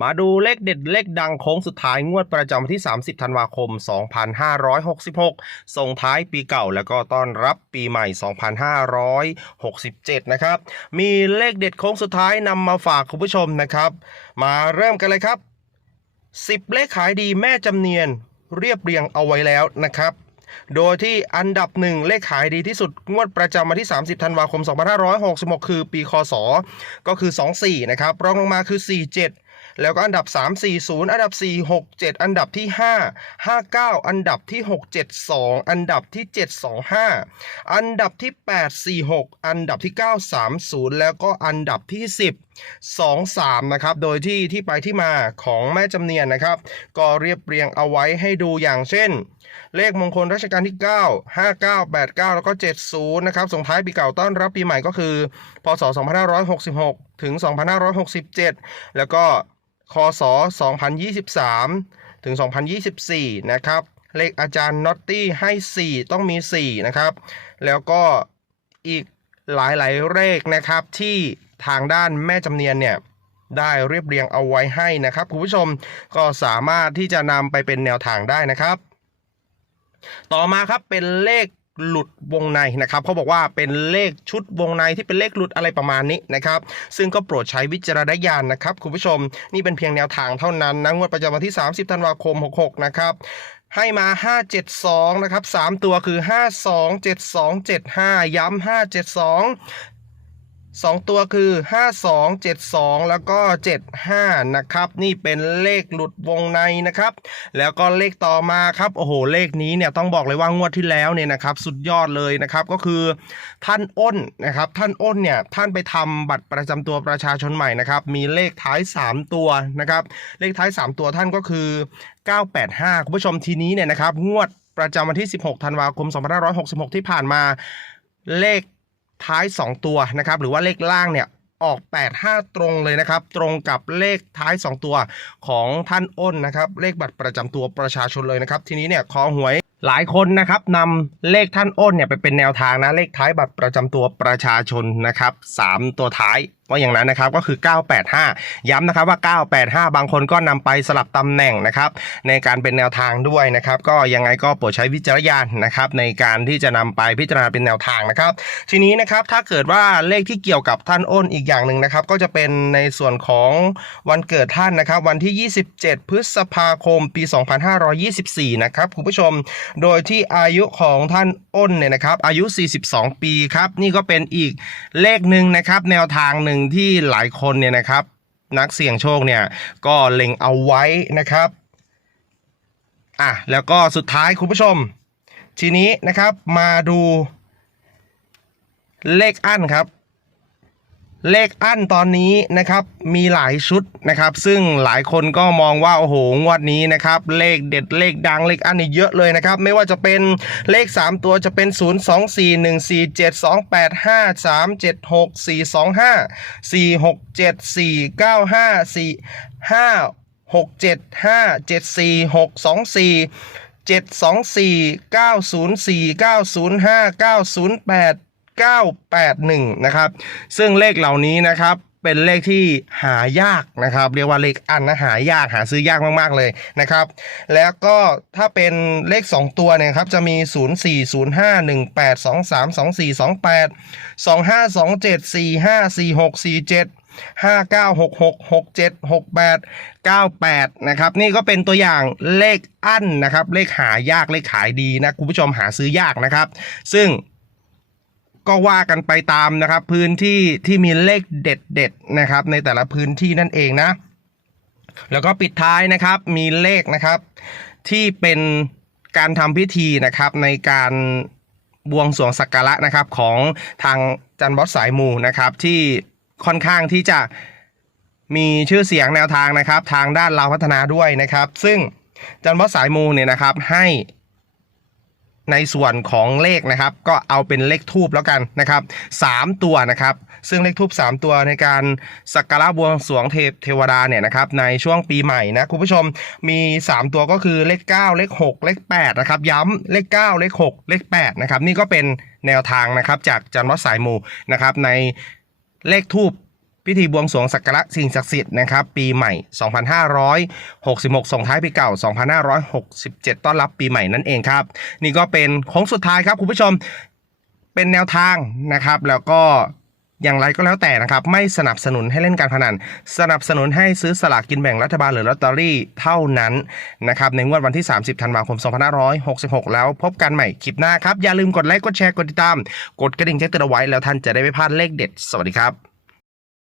มาดูเลขเด็ดเลขดังโค้งสุดท้ายงวดประจำวันที่ 30 ธันวาคม 2566 ส่งท้ายปีเก่าแล้วก็ต้อนรับปีใหม่ 2567 นะครับ มีเลขเด็ดโค้งสุดท้ายนำมาฝากคุณผู้ชมนะครับ มาเริ่มกันเลยครับ 10 เลขขายดีแม่จำเนียนเรียบเรียงเอาไว้แล้วนะครับโดยที่อันดับหนึ่งเลขขายดีที่สุดงวดประจำวันที่ 30 ธันวาคม 2566 คือปีคศ ก็คือ 24 นะครับ รองลงมาคือ 47 แล้วก็อันดับ 340 อันดับ 467 อันดับที่ 5 59 อันดับที่ 672 อันดับที่ 725 อันดับที่ 846 อันดับที่ 930 แล้วก็อันดับที่ 10 23 นะครับ โดยที่ที่ไปที่มาของแม่จำเนียนนะครับ ก็เรียบเรียงเอาไว้ให้ดูอย่างเช่น เลขมงคลรัชกาลที่ 9 59 89 แล้วก็ 70 นะครับ ส่งท้ายปีเก่าต้อนรับปีใหม่ก็คือ พศ 2566 ถึง 2567 แล้วก็ คศ 2023 ถึง 2024 นะครับ เลขอาจารย์น็อตตี้ให้ 4 ต้องมี 4 นะครับ แล้วก็อีกหลายๆเลขนะครับที่ทางด้านแม่จำเนียนเนี่ยได้เรียบเรียงเอาไว้ให้นะครับ คุณผู้ชมก็สามารถที่จะนำไปเป็นแนวทางได้นะครับ ต่อมาครับเป็นเลขหลุดวงในนะครับเขาบอกว่าเป็นเลขชุดวงในที่เป็นเลขหลุดอะไรประมาณนี้นะครับ ซึ่งก็โปรดใช้วิจารณญาณนะครับคุณผู้ชมนี่เป็นเพียงแนวทางเท่านั้นนะงวดประจำวันที่ 30 ธันวาคม 66 นะครับให้มา 572 นะครับ 3 ตัวคือ 527275 ย้ำ572 สองตัวคือ 52 72 แล้วก็ 75 นะครับ นี่เป็นเลขหลุดวงในนะครับ แล้วก็เลขต่อมาครับ โอ้โห เลขนี้เนี่ยต้องบอกเลยว่างวดที่แล้วเนี่ยนะครับ สุดยอดเลยนะครับ ก็คือท่านอ้นนะครับ ท่านอ้นเนี่ย ท่านไปทำบัตรประจำตัวประชาชนใหม่นะครับ มีเลขท้าย 3 ตัวนะครับ เลขท้าย 3 ตัวท่านก็คือ 985 คุณผู้ชมทีนี้เนี่ยนะครับ งวดประจำวันที่ 16 ธันวาคม 2566 ที่ผ่านมา เลข ท้าย 2 ตัวนะครับ หรือว่าเลขล่างเนี่ยออก 85 ตรงเลยนะครับ ตรงกับเลขท้าย 2 ตัวของท่านอ้นนะครับ เลขบัตรประจำตัวประชาชนเลยนะครับ ทีนี้เนี่ยคอหวยหลายคนนะครับนำเลขท่านอ้นเนี่ยไปเป็นแนวทางนะ เลขท้ายบัตรประจำตัวประชาชนนะครับ 3 ตัวท้าย ว่าอย่างนั้นนะครับก็คือ 985 ย้ำนะครับว่า 985 บางคนก็นำไปสลับตำแหน่งนะครับในการเป็นแนวทางด้วยนะครับ ก็ยังไงก็โปรดใช้วิจารณญาณนะครับในการที่จะนำไปพิจารณาเป็นแนวทางนะครับ ทีนี้นะครับถ้าเกิดว่าเลขที่เกี่ยวกับท่านอ้นอีกอย่างหนึ่งนะครับ ก็จะเป็นในส่วนของวันเกิดท่านนะครับ วันที่ 27 พฤษภาคมปี 2524 นะครับคุณผู้ชม โดยที่อายุของท่านอ้นเนี่ยนะครับอายุ 42 ปีครับนี่ก็เป็นอีกเลขหนึ่งนะครับแนวทางหนึ่งที่หลายคนเนี่ยนะครับ นักเสี่ยงโชคเนี่ยก็เล็งเอาไว้นะครับอะแล้วก็สุดท้ายคุณผู้ชม ทีนี้นะครับมาดูเลขอั้นครับ เลขอั้นตอนนี้นะครับมีหลายชุดนะครับ ซึ่งหลายคนก็มองว่าโอ้โหงวดนี้นะครับ เลขเด็ดเลขดังเลขอั้นนี่เยอะเลยนะครับ ไม่ว่าจะเป็นเลข 3 ตัวจะเป็น 0 2 4 1 4 7 2 8 5 3 7 6 4 2 5 4 6 7 4 9 5 4 5 6 7 5 7 4 6 2 4 7 2 4 9 0 4 9 0 5 9 0 8 981 นะครับ ซึ่งเลขเหล่านี้นะครับเป็นเลขที่หายากนะครับ เรียกว่าเลขอันนะหายากหาซื้อยากมากๆเลยนะครับ แล้วก็ถ้าเป็นเลข 2 ตัวเนี่ยครับจะมี 0 4 0 5 1 8 2 3 2 4 2 8 2 5 2 7 4 5 4 6 4 7 5 9 6 6 6 7 6 8 9 8นะครับนี่ก็เป็นตัวอย่างเลขอั้นนะครับ เลขหายากเลขขายดีนะคุณผู้ชมหาซื้อยากนะครับ ซึ่ง ก็ว่ากันไปตามนะครับ พื้นที่ที่มีเลขเด็ดๆนะครับ ในแต่ละพื้นที่นั่นเองนะ แล้วก็ปิดท้ายนะครับมีเลขนะครับ ที่เป็นการทำพิธีนะครับในการบวงสรวงสักการะนะครับของทางจันบอสสายมูนะครับ ที่ค่อนข้างที่จะมีชื่อเสียงแนวทางนะครับ ทางด้านเราพัฒนาด้วยนะครับ ซึ่งจันบอสสายมูเนี่ยนะครับให้ ในส่วนของเลขนะครับ ก็เอาเป็นเลขทูบแล้วกันนะครับสามตัวนะครับ ซึ่งเลขทูบสามตัวในการสักการะบวงสรวงเทพเทวดาเนี่ยนะครับในช่วงปีใหม่นะคุณผู้ชมมี 3 ตัวก็คือเลข 9 เลข 6 เลข8นะครับย้ำเลข 9 เลข 6 เลข8นะครับนี่ก็เป็นแนวทางนะครับจากจันทร์วัดสายมูนะครับในเลขทูบ พิธีบวงสรวงสักการะสิ่งศักดิ์สิทธิ์นะครับ ปีใหม่ 2566 ส่งท้ายปีเก่า 2567 ต้อนรับปีใหม่นั่นเองครับ นี่ก็เป็นโค้งสุดท้ายครับคุณผู้ชมเป็นแนวทางนะครับ แล้วก็อย่างไรก็แล้วแต่นะครับ ไม่สนับสนุนให้เล่นการพนัน สนับสนุนให้ซื้อสลากกินแบ่งรัฐบาลหรือลอตเตอรี่เท่านั้นนะครับ ในงวดวันที่ 30 ธันวาคม 2566 แล้วพบกันใหม่คลิปหน้าครับ อย่าลืมกดไลค์ กดแชร์ กดติดตาม กดกระดิ่งแจ้งเตือนเอาไว้แล้วท่านจะได้ไม่พลาดเลขเด็ด สวัสดีครับ